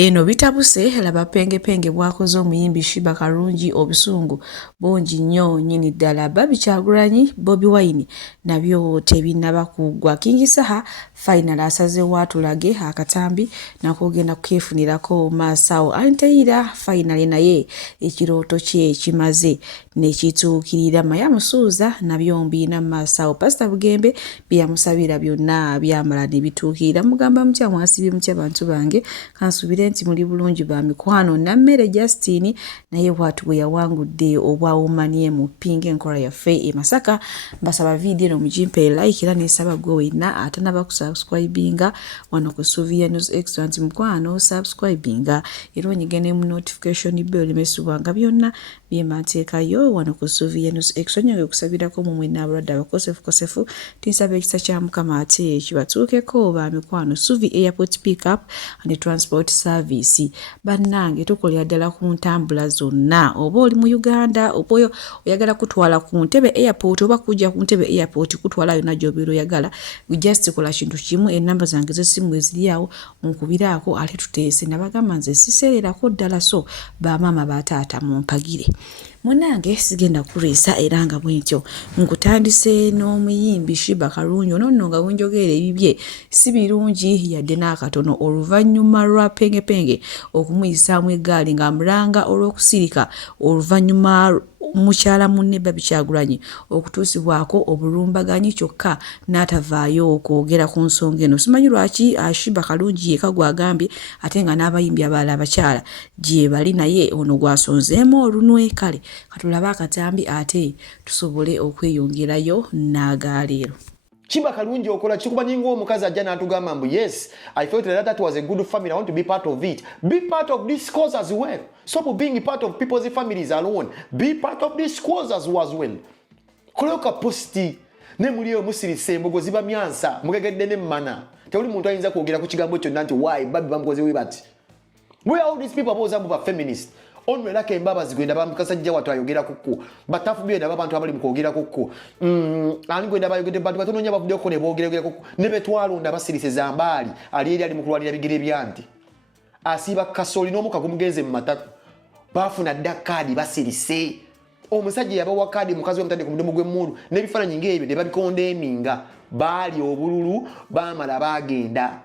Eno bitabuse laba penge bwakoze omuyimbi Sheebah Karungi obusungu bongi nnyo nnyini ddala. Bobby Kyagulanyi, Bobi Wine nabyo tebinnaba kuggwa. King Saha final asazeewo atulage akatambi nakogenda kukeefunirako maasawo. Anteira final naye ekirooto kye kimaze nekituukirira. Maya Musuuza nabyo mbina maasawo. Pastor Bugembe byamusabira byonna byamala ne bituukirira. Mugamba mutya mwasibye mutya bantu bange kansubire nti muli bulungi ba mikwano. Nammere Justin naye bwatu bwe yawangudde obwawumanye mu Pinga enkola yaffe e Masaka. Mbasaba video eno mujimpe like era nesaba gwe wenna atanaba kusubscribinga wano ku Suvia News Extra nti mukwano subscribinga era onyigene mu notification bell mesubanga byonna byemateekayo wano ku Suvia News Extra. Nyonge kusabirako mu mwena abalwadde abakosefu tinsaba ekisa kya Mukama ate kibatuukeko ba mikwano. Suvi Airport Pickup and Transport Service bannange tukolera ddala ku ntambula zonna. Oba oli mu Uganda oba oyagala kutwala ku Ntebe Airport oba kujja ku Ntebe Airport kutwala yonna gy'obeera oyagala, just kola kintu kimu, enamba zange z'essimu eziri awo munkubiraako ate tuteese. Nabagamba nze siseererako ddala, so bamaama bataata mumpagire. Munange sigenda kuleesa era nga bwentyo nkutandise n'omuyimbi Sheebah Karungi nonno nga bwenjogera ebibye si birungi yadde n'akatono. Oluvannyuma lwa penge okumuyisaamu eggaali ng'amulanga olw'okusirika oluvannyuma mukyala munne Bobby Kyagulanyi okutuusibwako obulumbaganyi kyokka n'atavaayo okwogera ku nsonga eno. Simanyi lwaki Sheebah Karungi yeka gwagambye ate nga n'abayimbi abalala abakyala gye bali, naye ono gwasonzeemu olunwe. Kale katulabe akatambi ate tusobole okweyongerayo n'agaleero. Sheebah Karungi okola kikumanyi ng'omukazi ajja n'atugamba mbu yes, I felt that was a good family, I want to be part of it. Be part of this cause as well. Stop being part of people's families alone. Be part of this cause as well. Koloka posti ne mulio musirise mbogo ziba myansa mugegedde ne mana. Tewuli muntu ayinza kwogera ku kigambo kyonna nti why Bobby bamukoze we bati. Where are all these people aboza mu feminists? Onwe lake mbaba zigwenda bamukasajja watu ayogera kuko batafu bye ndaba abantu abali mukogera kuko ani gwenda bayogede bantu batononya bavude ko ne bogerera kuko ne betwalonda basirise zambali ali ali mukulwalira bigere byanti asiba kasoli no mukagumugenze mu matako bafuna dakadi basirise omusajja yaba wakadi mukazi wamtande ku mudomo gw'emmundu ne bifananyi ng'ebyo ne babikondeminga bali obululu bamala bagenda.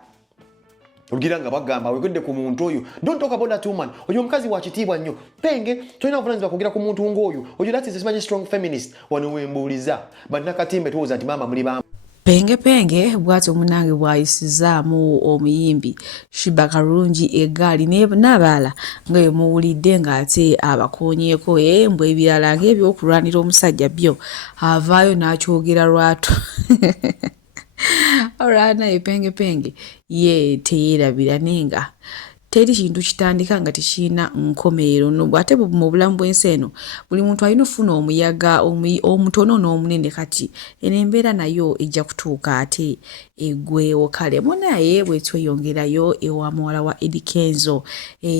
Ugiranga bagamba wegende ku muntu oyo. Don't talk about that woman. Oyo mukazi wa kitiibwa nnyo. Penge toyina obuvunaanyizibwa kugira ku muntu ng'oyo. Oyo that is a strong feminist. Wano wembuuliza. Bannakatimbe tuwoza nti maama muli bamu. Penge bwati omunange bwayisizaamu omuyimbi Sheebah Karungi eggaali n'abaala nga muwulidde ng'ate abakoonyeeko mbwe ebirala ng'ebyokulwanira omusajja byo avaayo n'akyogera lwatu. Olwana penge ye teyeerabira nenga teri kintu kitandika nga tekirina nkomeero. Ate mu bulamu bw'ensi eno buli muntu alina ofuna omuyaga omutono n'omunene, kati eno embeera nayo ejja kutuuka ate eggweewo. Kale munaye bwetweyongerayo ewa muwala wa Eddie Kenzo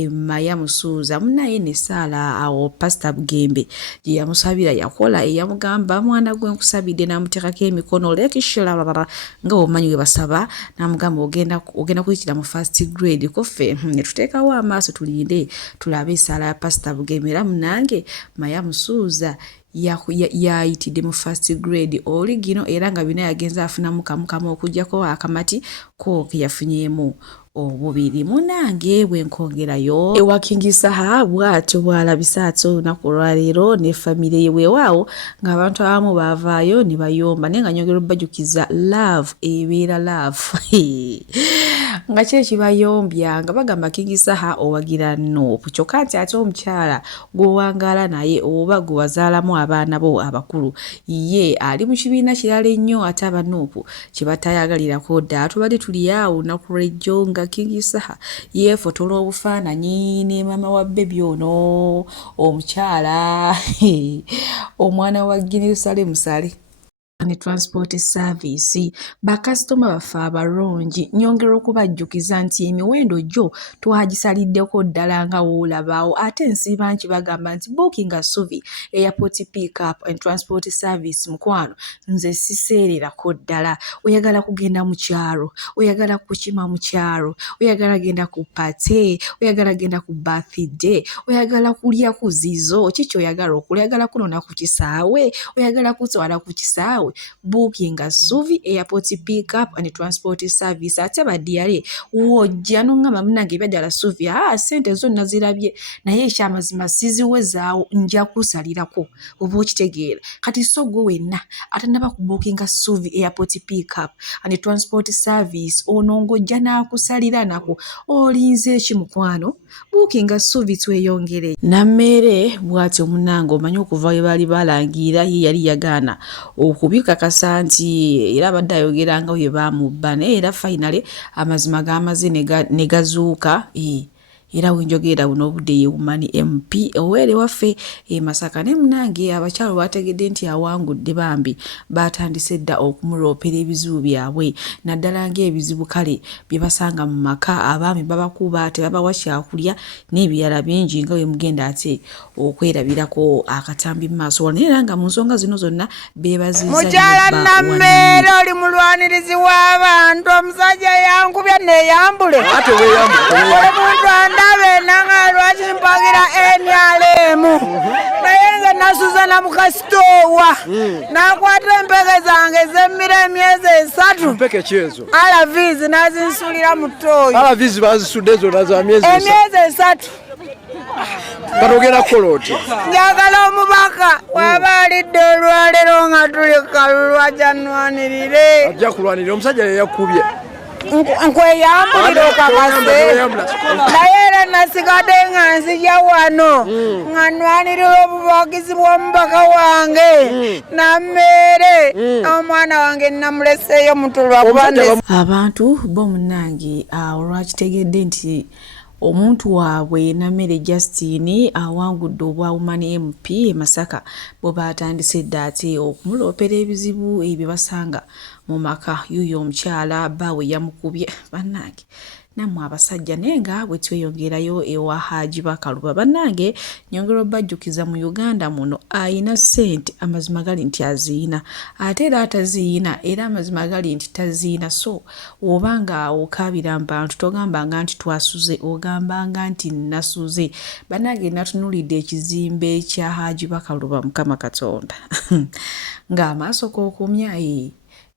Maya Musuuza munaye ne Saala awo Pastor Bugembe gye yamusabira yakola eyamugamba mwana gwe nkusabidde n'amuteekako emikono lekishira nga omanyi we basaba n'amugamba ogenda kuyitira mu first grade koffe tuteekawo amaaso tulinde tulabe esaala ya Pastor Bugembe. Era munange Maya Musuuza yayitidde mu first grade oli gino era nga bina yagenza afunamu kamu okujjako akamati ko ke yafunyeemu obubiri. Munange bwenkongerayo ewa King Saha bwatyo bwalabisa ate olunaku olwaleero ne famire ye weewaawo ng'abantu abamu baavaayo ne bayomba naye nga nyongera obajukiza love ebeera love nga kye kibayombya nga bagamba King Saha owagira Nuupu kyokka nti ate omukyala gw'owangaala naye oba gwe wazaalamu abaana bo abakulu ye ali mu kibiina kirala ennyo ate aba Nuupu kye batayagalirako dda. Tubadde tuli awo olunaku lw'ejjo nga King Saha yeefotola obufaananyi ne maama wa bebi ono omukyala omwana wa Jerusalem Sale and Transport Service bakasitoma baffe abalungi nyongera okubajjukiza nti emiwendo gyo twagisaliddeko ddala nga woolabaawo ate nsiiba nti bagamba nti bookinga Suvi Airport Pick-up and Transport Service mukwano nze siseererako ddala oyagala kugenda mu kyalo oyagala kukima mu kyalo oyagala genda ku pate oyagala genda ku birthday oyagala kulya ku zizo kiki oyagala okulya oyagala kunona ku kisaawe oyagala kutwala ku kisaawe bookinga Suvi Airport Pick-up and Transport Service ate badiyale wojja nongamba munange baddala Suvi sente zonna zirabye naye ekyamazima siziwezaawo nja kusalirako oba okitegeera kati so gwe wenna atanaba ku bookinga Suvi Airport Pick-up and Transport Service ono ng'ojja n'akusalira nako olinze eki mukwano bookinga Suvi tweyongere nammere bw'atyo munnange omanyi okuva we baali balangira ye yali yagaana okubikakasa nti era abadde ayogera nga bwe baamubba naye era finally amazima g'amaze ne gazuuka era wenjogera buno obudde ye Woman MP owere waffe Masaka ne munange abakyalo bategedde nti awangudde bambi batandise dda okumuloopera ebizibu byabwe naddala ng'ebizibu kale bye basanga mu maka abaami babakuba tebabawa kyakulya n'ebirala bingi nga we mugenda ate okwerabirako akatambi mu maaso naye era nga mu nsonga zino zonna beebaziza mukyala Nammeere oli mulwanirizi w'abantu omusajja yankubya neeyambule ate weeyambule omuntu ndabe nanga lwaki mpagira NRM naye nze nasuzana mu kasitoowa nakwata empeke zange zemmira emyezi 3 mpeke kyezo alaviz nazinsulira mu ttooyi alaviz bazisudde zonna za emyezi 3 katogera kukola otya njagala omubaka waba alidde olwaleero nga tuli kalulwa janwanirire ajja kulwanirira omusajja yeyakubye nkweyambulira okakase naye era nasigadde nga nzija wano nga nnwanirira obubagizi bw'omubaka wange Nammeere omwana wange namuleseeyo mutulwa abantu bo munnange olwakitegedde nti omuntu waabwe Nammeere Justine awangudde obwa Woman MP Masaka bo batandise dda ate okumuloopera ebizibu ebyo basanga mu maka yuyo omukyala baawe yamukubye bannange nammwe abasajja naye nga bwe tweyongerayo ewa Hajji Bakaluba bannange nyongera obajjukiza mu Uganda muno ayina ssente amazima gali nti aziina ate era ataziina era amazima gali nti taziina so obanga okabira mbantu togambanga nti twasuze ogambanga nti nasuze bannange natunulidde ekizimbe kya Hajji Bakaluba Mukama Katonda ng'amaaso kookumya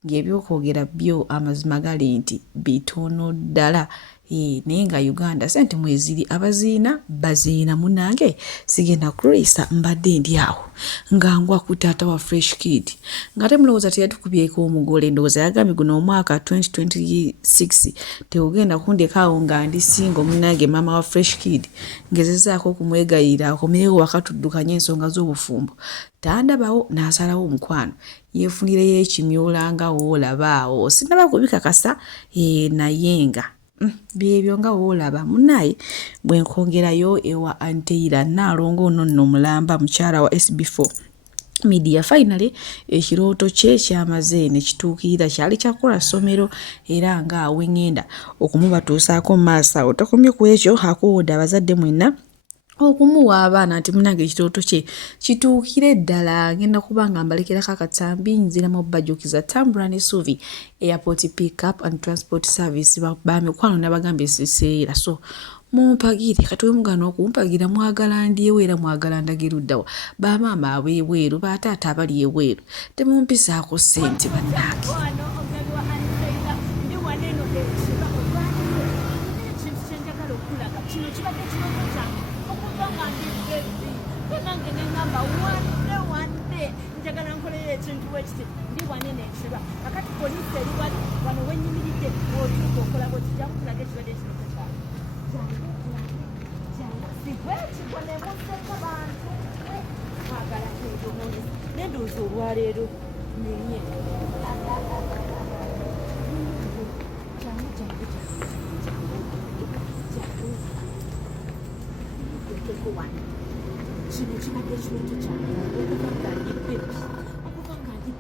ng'ebyokwogera byo amazima gali nti bitono ddala naye nga Uganda sente mweziri abaziina baziina munange sigenda kulwisa mbadde ndi awo nga ngwa ku taata wa Fresh Kid ngate mulowooza teyatukubyeko omugole ndowooza yagambye guno omwaka 2026 teugenda kundekaawo nga ndi singo munange maama wa Fresh Kid ngezezaako okumwegayira akomeewo wakatuddukanya ensonga z'obufumbo tandabawo n'asalawo omukwano yeefunireyo ekimyula nga woolabaawo sinaba kubikakasa naye nga byebyo nga woolaba munaye bwe nkongerayo ewa Anteira Naalongo ono nno mulamba mukyala wa SB4 Media finally ekirooto kye kyamaze ne kituukirira kyali kyakola ssomero era nga awengenda okumubatuusaako mu maaso otakomye ku ekyo akooda abazadde mwenna okumuwa abaana nti munange ekirooto kye kituukire ddala ngenda kubanga mbalekerako akatambi nziramu bajjukiza tambula ne Suvi Airport Pick-up and Transport Service bamikwano n'abagambye siseera so mumpagire kati we mugana okumpagira mwagala ndiyewo era mwagala ndagiruddawa bamaama ab'ebweru bataata abali ebweru temumpisaako ssente bannange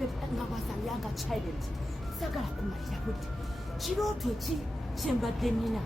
nga was a younger child. Sagala kumalira buti. Kirooto ki kye mbadde nnina?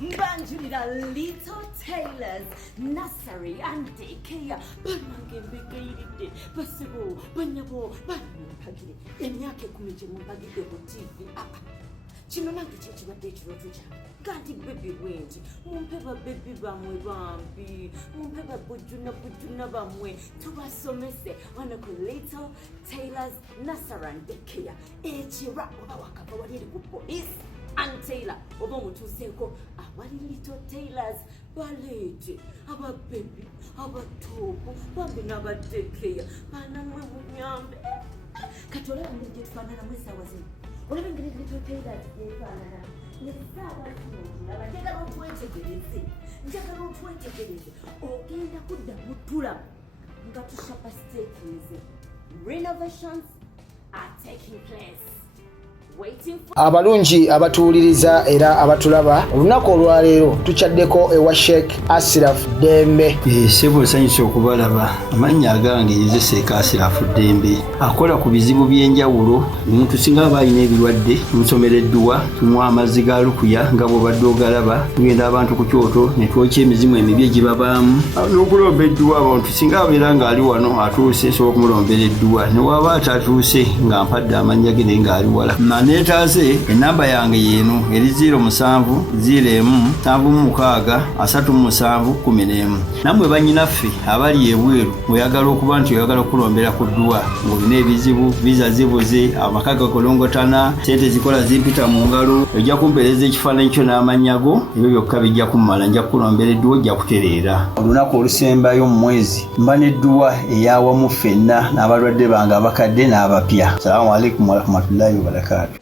Mbanjulira Little Taylor's Nursery and Daycare. Banange mbegayiride basibo banyabo banampagire emyaka 10 gye mumpagidde ku TV. Kino nange kyekibadde ekirooto kyange kanti bebi bwengi mumpe babebi bamwe bambi mumpe babujuna bamwe tubasomese ono ku Little Taylor's Nursery and Daycare. Ekirwa oba wakava wali eri ku police and Taylor oba omutuuseeko awali Little Taylor's baleete ababebi abatuufu bambi n'abaddekeya banamwe munyambe kati olaba ngeri gye tufaananamu essaawa zino olaba engeri Little Taylor's yeefaanana essaawa zino tulaba njagala otwetegereze ogenda kuddamu tulamu nga tushapa stateeze renovations are taking place. Abalungi abatuuliriza era abatulaba olunaku olwaleero tukyaddeko ewa Sheikh Ashraf Dembe. Sebo nsanyusa okubalaba. Amannya agange nze Sheikh Ashraf Dembe akola ku bizibu by'enjawulo. Omuntu singa aba alina ebirwadde tumusomereddwa tumuwa amazzi ga lukuya nga bw'obadde ogalaba tugenda abantu ku kyoto ne twokya emizimu emibi egibabaamu n'okulomba edduwa. Abantu singa abeera ng'ali wano atuuse sobola okumulombera edduwa ne waba atatuuse nga mpadde amannya ge naye ng'ali wala. Neetaze enamba yange yeeno eri 0707363711. Nammwe bannyinaffe abali ebweru oyagala okuba nti oyagala okulombera ku dduwa ng'olina ebizibu viza zibuze amaka gakolongotana sente zikola zimpita mu ngalo ojja kumpeereza ekifaananyi kyo n'amanyago ebyo byokka bijja kummala nja kulombera edduwa ojja kutereera. Olunaku olusembayo mu mwezi mba n'edduwa ey'awamu ffenna n'abalwadde bange abakadde n'abapya. Salaamu alaikum warahmatullahi wabarakatuh.